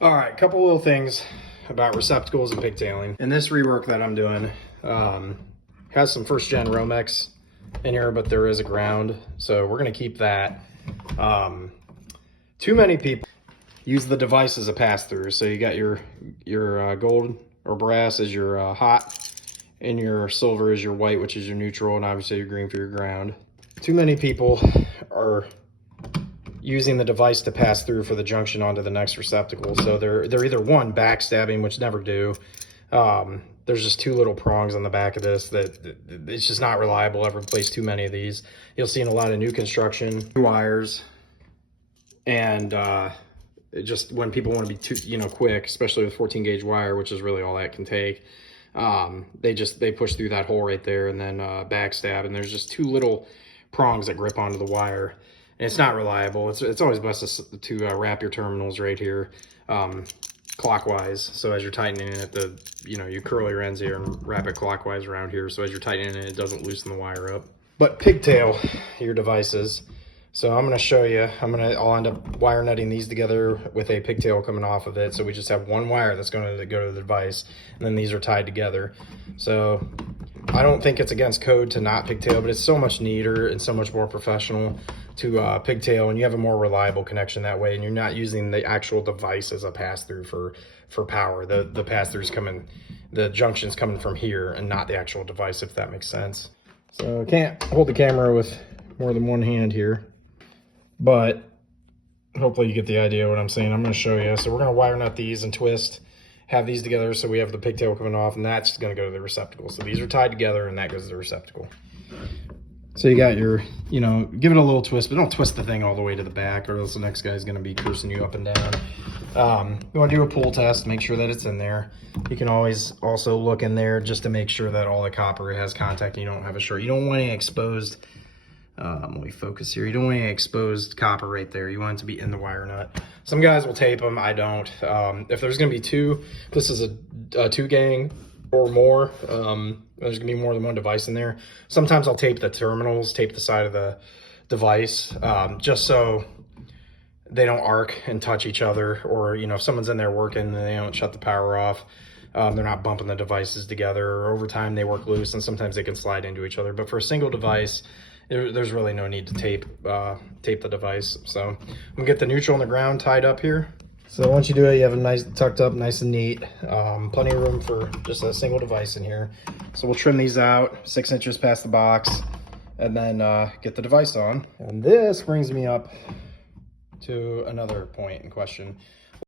All right, a couple little things about receptacles and pigtailing. And this rework that I'm doing has some first gen Romex in here, but there is a ground, so we're gonna keep that. Too many people use the device as a pass-through. So you got your gold or brass as your hot, and your silver is your white, which is your neutral, and obviously your green for your ground. Too many people are using the device to pass through for the junction onto the next receptacle. So they're either one, backstabbing, which never do. There's just two little prongs on the back of this that it's just not reliable. I've replaced too many of these. You'll see in a lot of new construction wires, and just when people want to be too quick, especially with 14 gauge wire, which is really all that can take, they push through that hole right there and then backstab, and there's just two little prongs that grip onto the wire. And it's not reliable. It's always best to wrap your terminals right here clockwise. So as you're tightening it, you curl your ends here and wrap it clockwise around here. So as you're tightening it, it doesn't loosen the wire up. But pigtail your devices. So I'm going to show you. I'll end up wire nutting these together with a pigtail coming off of it. So we just have one wire that's going to go to the device, and then these are tied together. So I don't think it's against code to not pigtail, but it's so much neater and so much more professional to pigtail, and you have a more reliable connection that way, and you're not using the actual device as a pass-through for power. The pass-through's coming, the junction's coming from here and not the actual device, if that makes sense. So I can't hold the camera with more than one hand here, but hopefully you get the idea of what I'm saying. I'm going to show you. So we're going to wire nut these and twist, have these together so we have the pigtail coming off, and that's going to go to the receptacle. So these are tied together and that goes to the receptacle. So you got your, give it a little twist, but don't twist the thing all the way to the back, or else the next guy's going to be cursing you up and down. You want to do a pull test, make sure that it's in there. You can always also look in there just to make sure that all the copper has contact and you don't have a short. You don't want any exposed, let me focus here. You don't want any exposed copper right there. You want it to be in the wire nut. Some guys will tape them, I don't. If there's going to be two, this is a two gang or more, there's gonna be more than one device in there. Sometimes I'll tape the terminals, tape the side of the device, just so they don't arc and touch each other, or if someone's in there working and they don't shut the power off, they're not bumping the devices together, or over time they work loose and sometimes they can slide into each other. But for a single device, there's really no need to tape the device. So I'm gonna get the neutral and the ground tied up here. So once you do it, you have a nice tucked up, nice and neat. Plenty of room for just a single device in here. So we'll trim these out 6 inches past the box, and then get the device on. And this brings me up to another point in question.